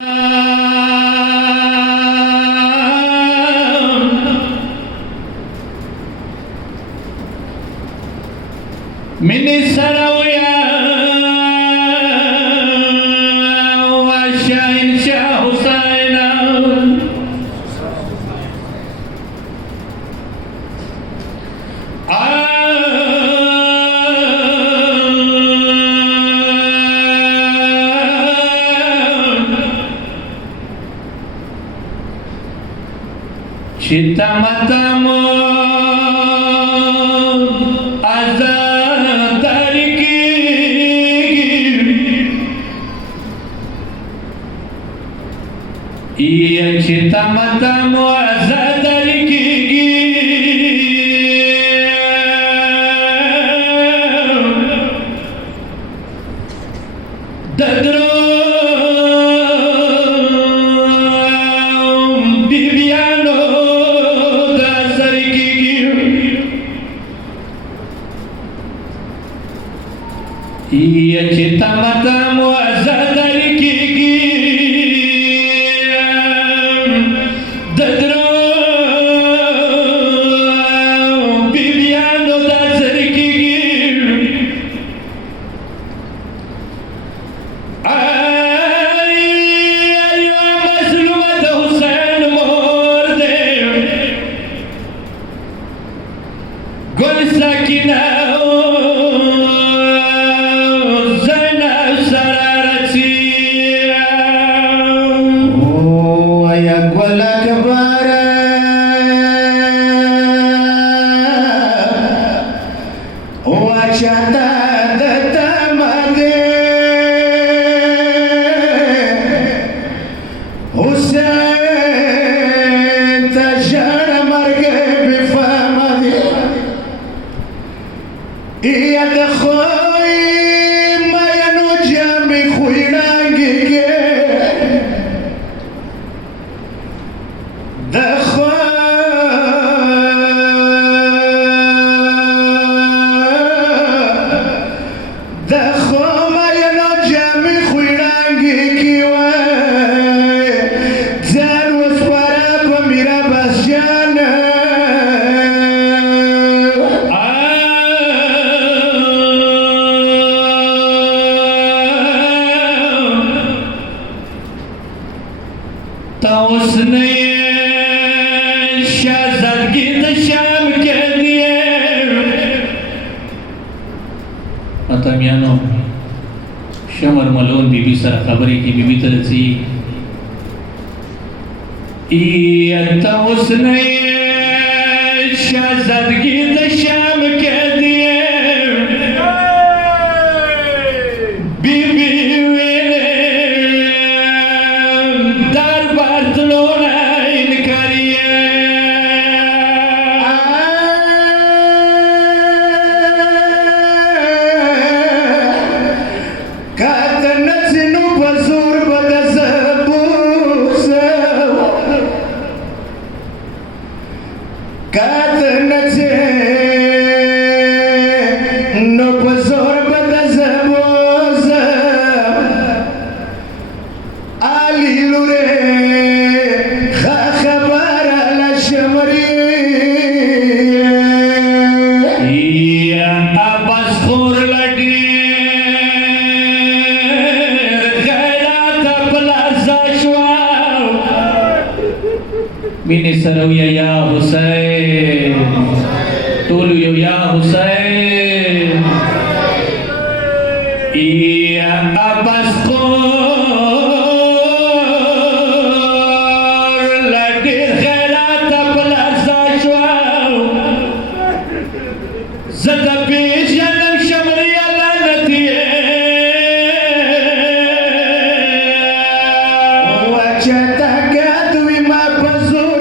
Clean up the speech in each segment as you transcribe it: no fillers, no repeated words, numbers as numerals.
مني سراويا وشاين شاه حسينا Cinta matamu azad dariki, iya cinta matamu azad dariki, dadro iya cinta matamu azad dariki, dadro bibiano da zariki, ayo mazluma da Hussein morde gol sakina उसने शहजादगी शाम के दिए अतमियानो शमर मलोन बीबी सर खबरी की बीबी तरसी इयता उसने शहजादगी शाम के दिए बीबी Mini Sarawiya ya Hussein Tulu ya Hussein Iya Abbas Khor Lagi khairat Plaza Shwau Zada Bijanan Shamriya Lanatiye Wajata Gadwi Mapazur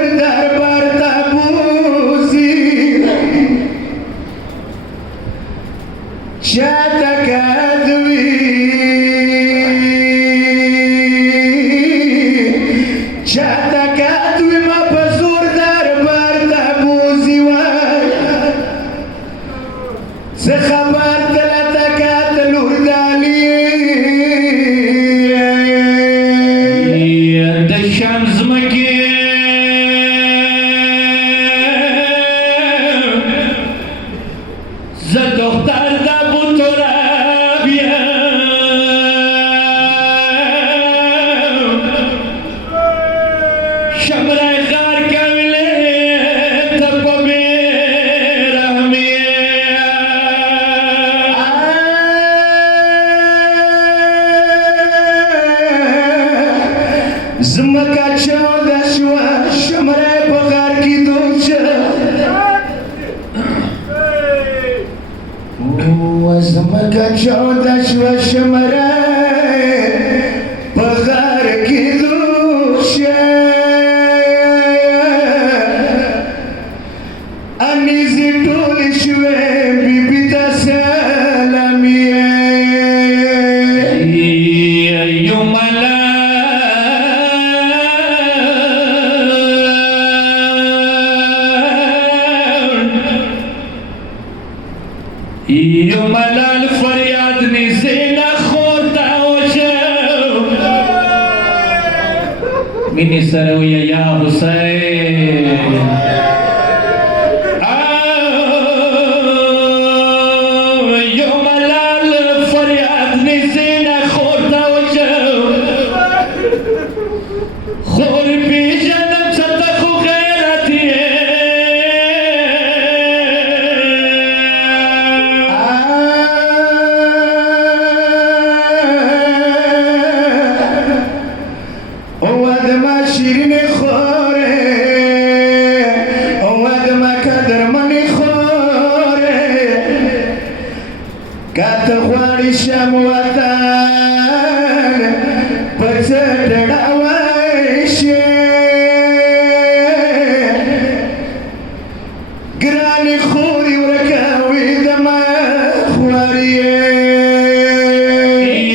شمس مکی زدوختر دا بوتورابیا شمرای غار کوله تپا بیرحمیه زمکا چوده شوا شمرای پغار کی دوچه زمکا چوده شوا شمرای پغار کی دوچه انیزی ٹولی شوی بی بی تا سلامیه ایو ملا ایو ملال فریاد نیزین خورتا وشو مینی سروی یا حسین ایو ملال فریاد نیزین خورتا وشو خور پی جنم چتا خو غیرتیه شیرین خوره اومد ما قدرمنی خوره کات غواړي شم وطن پڅ ډډاوي شي ګراني خوري ورکاوي دما خواري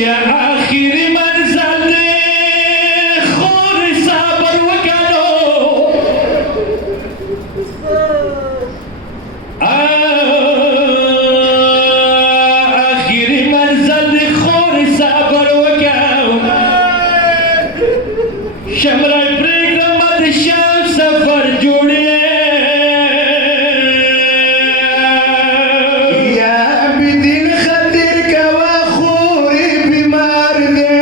یا آخری منزل دی خور صبر وکړو آخری منزل دی خور صبر وکړو شمرای پرېږدم د شام سفر جوړې یا بدین خطر کوا خوری بیمار دے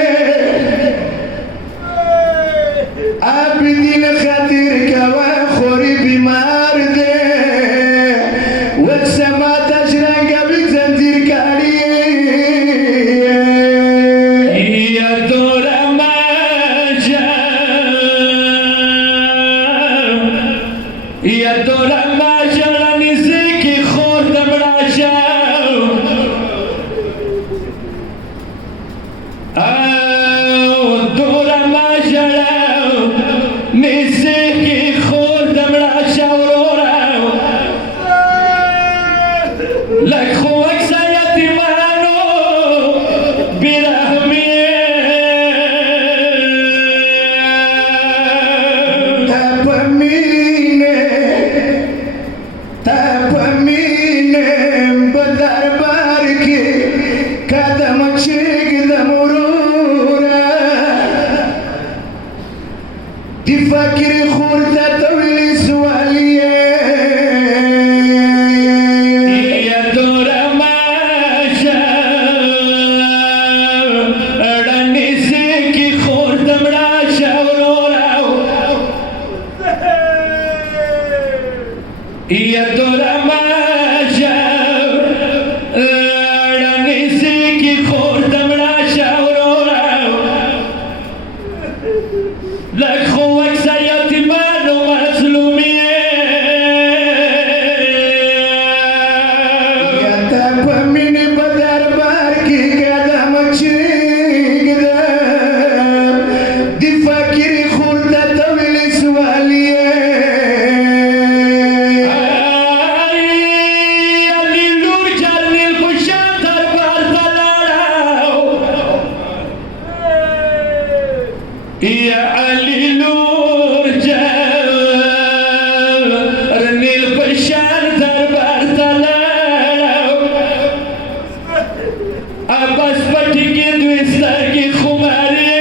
بدین خطر کوا خوری بیمار دے وقت سما تشرنگ بھی زنجیر کاری یا دورا ماجا یا دورا ماجا رنیزی کی خور دمڑا جاو دورا ماجا نیزی کی خور دمڑا جاو رو راو لکھو اکسا یتیمانو بیرحمیه تپمینه بدربار کی قدم چیگدم ورورا دی فکر خورتا تولی سوالیه یا دورا ماجا رنیزی کی خور دمڑا شاورو راو یا دورا ماجا رنیزی کی خور دمڑا شاورو راو لکھو اکسا یتیمانو مظلومیه یا تپمینه بدربار کی قدم چیگدم دی فکر خورتا تولی سوالیه علی لور جرنیل پشان دربار تلاړاو یا علی لور جرنیل پشان دربار تلاړاو عباس پټی کې دوی سترګې خمارې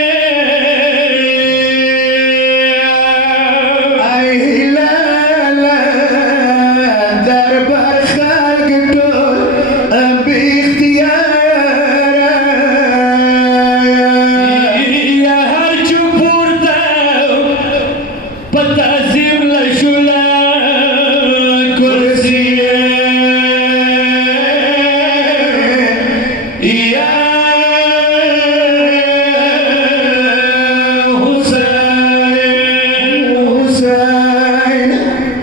يا